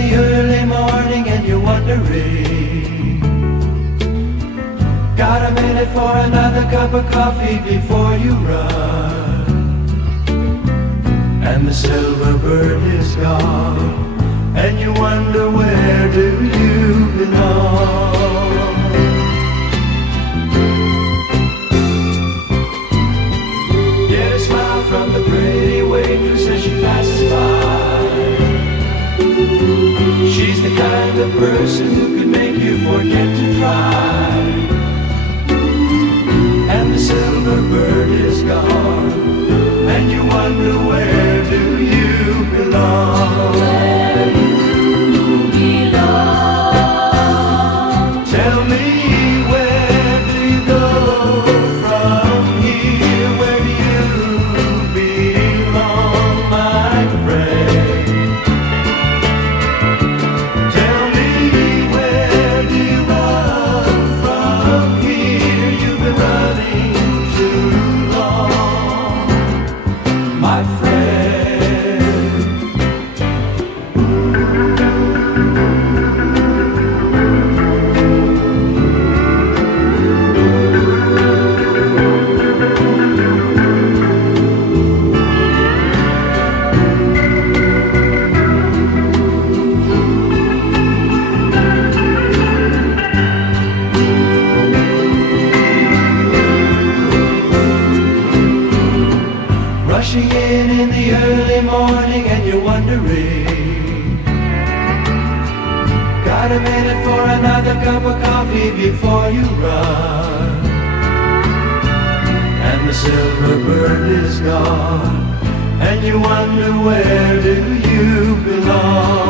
the early morning and you're wondering, got a minute for another cup of coffee before you run, and the silver bird is gone, and you wonder where do you belong. Get a smile from the pretty waitress as she passes by. She's the kind of person who can make you forget to try. And the silver bird is gone, and you wonder where do you belong. Where you belong. Tell me, where do you go from here? Where do you belong, my friend? Tell me, where do you run from here? You've been running too long, my friend. Rushing in the early morning and you're wondering, got a minute for another cup of coffee before you run, and the silver bird is gone, and you wonder where do you belong.